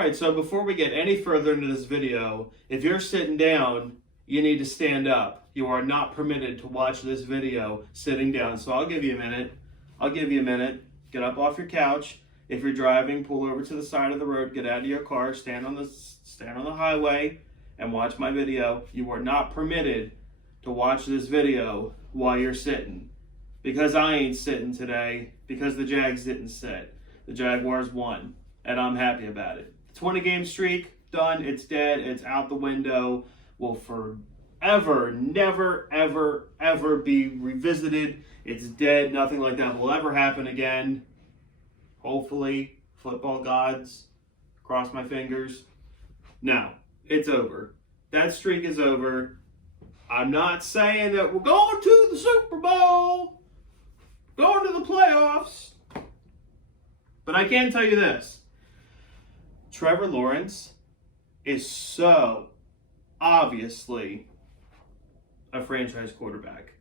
right, so before we get any further into this video, if you're sitting down, you need to stand up. You are not permitted to watch this video sitting down. So I'll give you a minute. Get up off your couch. If you're driving, pull over to the side of the road, get out of your car, stand on the highway, and watch my video. You are not permitted to watch this video while you're sitting. Because I ain't sitting today, because the Jags didn't sit. The Jaguars won, and I'm happy about it. 20-game streak, done, it's dead, it's out the window, will forever, never, ever, ever be revisited. It's dead, nothing like that will ever happen again. Hopefully, football gods, cross my fingers. No, it's over. That streak is over. I'm not saying that we're going to the Super Bowl, going to the playoffs, but I can tell you this. Trevor Lawrence is so obviously a franchise quarterback.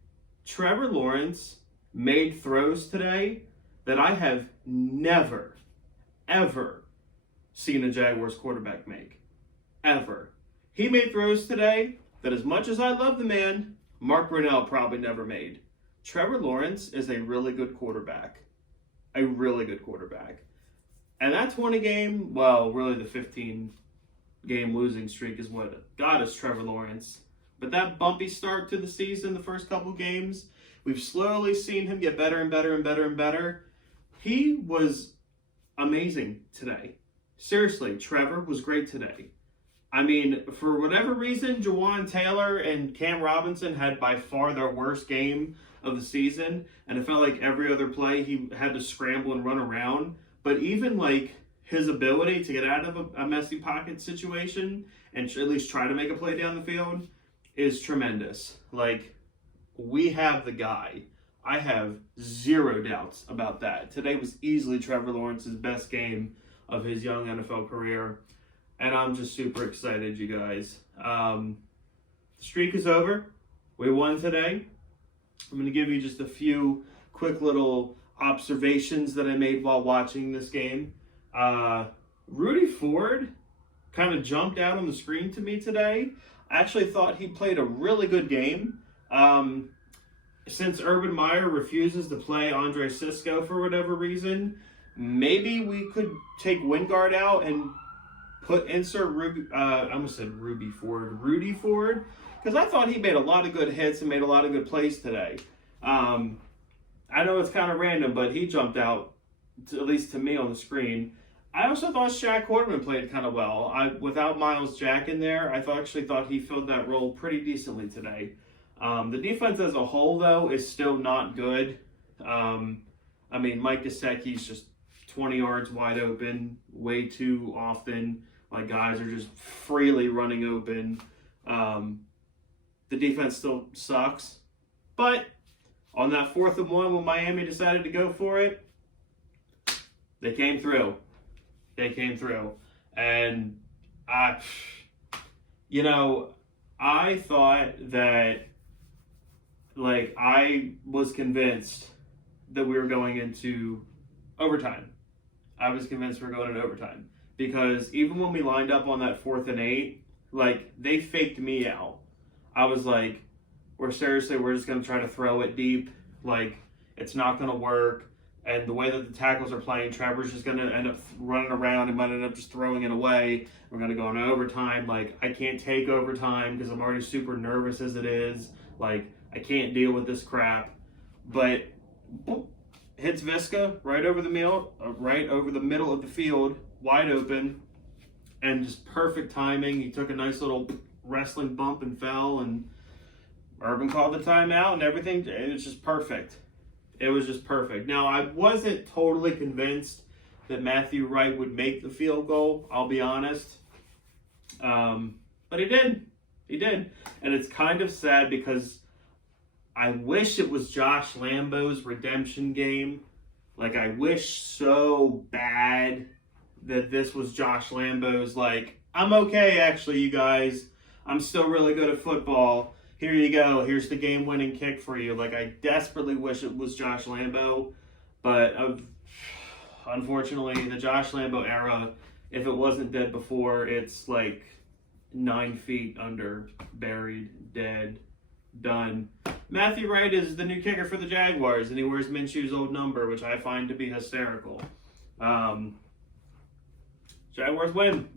Trevor Lawrence made throws today that I have never, ever seen a Jaguars quarterback make. Ever. He made throws today that, as much as I love the man, Mark Brunell probably never made. Trevor Lawrence is a really good quarterback. A really good quarterback. And that 20-game, well, really the 15-game losing streak is what got us Trevor Lawrence. But that bumpy start to the season, the first couple games, we've slowly seen him get better and better and better and better. He was amazing today. Seriously, Trevor was great today. I mean, for whatever reason, Jawan Taylor and Cam Robinson had by far their worst game of the season, and it felt like every other play he had to scramble and run around. But even like his ability to get out of a messy pocket situation and at least try to make a play down the field is tremendous. Like, we have the guy. I have zero doubts about that. Today was easily Trevor Lawrence's best game of his young NFL career. And I'm just super excited, you guys. The streak is over. We won today. I'm going to give you just a few quick little observations that I made while watching this game. Rudy Ford kind of jumped out on the screen to me today. I actually thought he played a really good game. Since Urban Meyer refuses to play Andre Cisco for whatever reason, maybe we could take Wingard out and insert Rudy Ford, because I thought he made a lot of good hits and made a lot of good plays today. I know it's kind of random, but he jumped out, at least to me on the screen. I also thought Shaq Quarterman played kind of well. Without Miles Jack in there, I actually thought he filled that role pretty decently today. The defense as a whole, though, is still not good. I mean, Mike Gesicki's just 20 yards wide open way too often. Like, guys are just freely running open. The defense still sucks. But on that 4th and 1, when Miami decided to go for it, they came through. And I thought that, like, I was convinced that we were going into overtime. I was convinced we were going into overtime. Because even when we lined up on that 4th and 8, like, they faked me out. I was like, we're just going to try to throw it deep. Like, it's not going to work. And the way that the tackles are playing, Trevor's just going to end up running around and might end up just throwing it away. We're going to go into overtime. Like, I can't take overtime because I'm already super nervous as it is. Like, I can't deal with this crap. But boop, hits Visca right over the middle of the field, wide open, and just perfect timing. He took a nice little wrestling bump and fell, and Urban called the timeout, and everything. It was just perfect. It was just perfect. Now, I wasn't totally convinced that Matthew Wright would make the field goal, I'll be honest. But he did. He did. And it's kind of sad because I wish it was Josh Lambo's redemption game. Like, I wish so bad that this was Josh Lambo's, like, I'm okay, actually, you guys. I'm still really good at football. Here you go. Here's the game-winning kick for you. Like, I desperately wish it was Josh Lambo. But unfortunately, the Josh Lambo era If it wasn't dead before, it's like 9 feet under, buried, dead, done. Matthew Wright is the new kicker for the Jaguars, and he wears Minshew's old number, which I find to be hysterical. Jaguars win.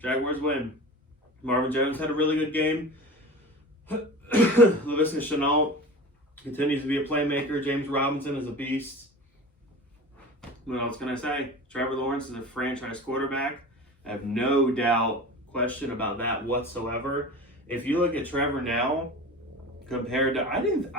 Jaguars win. Marvin Jones had a really good game. Laviska Shenault continues to be a playmaker. James Robinson is a beast. What else can I say? Trevor Lawrence is a franchise quarterback. I have no doubt, question about that whatsoever. If you look at Trevor now, compared to, I didn't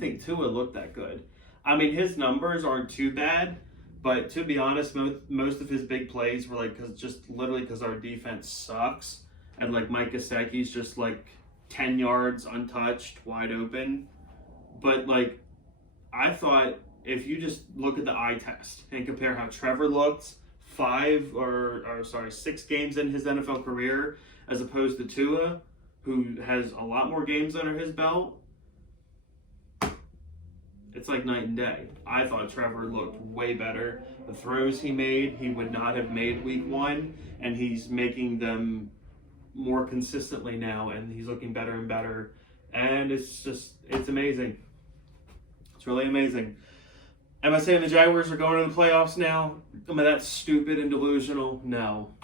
think Tua looked that good. I mean, his numbers aren't too bad, but to be honest, most of his big plays were like because our defense sucks, and like Mike Gesicki's just like 10 yards untouched, wide open. But like, I thought if you just look at the eye test and compare how Trevor looked 6 games in his NFL career as opposed to Tua, who has a lot more games under his belt, it's like night and day. I thought Trevor looked way better. The throws he made, he would not have made week 1, and he's making them more consistently now, and he's looking better and better. And it's amazing. It's really amazing. Am I saying the Jaguars are going to the playoffs now? Am I that stupid and delusional? No.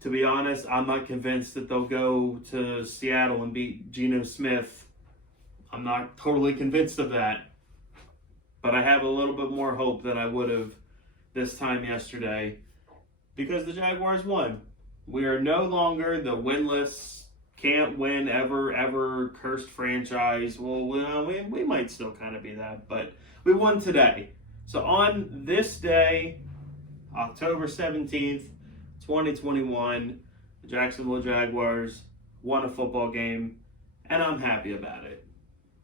To be honest, I'm not convinced that they'll go to Seattle and beat Geno Smith. I'm not totally convinced of that. But I have a little bit more hope than I would have this time yesterday because the Jaguars won. We are no longer the winless, can't win ever cursed franchise. Well, we might still kind of be that, but we won today. So on this day, October 17th, 2021, the Jacksonville Jaguars won a football game, and I'm happy about it.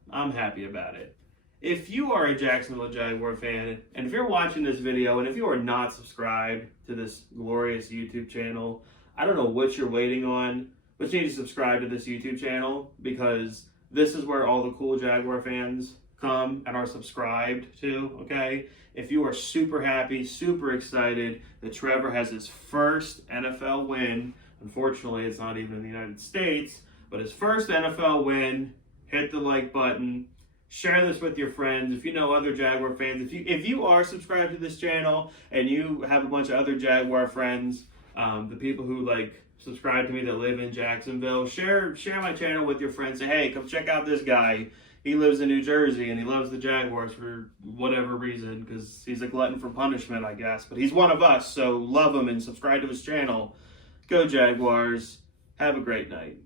I'm happy about it. If you are a Jacksonville Jaguar fan, and if you're watching this video, and if you are not subscribed to this glorious YouTube channel, I don't know what you're waiting on, but you need to subscribe to this YouTube channel because this is where all the cool Jaguar fans come and are subscribed to, okay? If you are super happy, super excited that Trevor has his first NFL win, unfortunately it's not even in the United States, but his first NFL win, hit the like button, share this with your friends. If you know other Jaguar fans, if you are subscribed to this channel and you have a bunch of other Jaguar friends, the people who like subscribe to me that live in Jacksonville, share my channel with your friends. Say, hey, come check out this guy. He lives in New Jersey and he loves the Jaguars for whatever reason, because he's a glutton for punishment, I guess. But he's one of us, so love him and subscribe to his channel. Go Jaguars. Have a great night.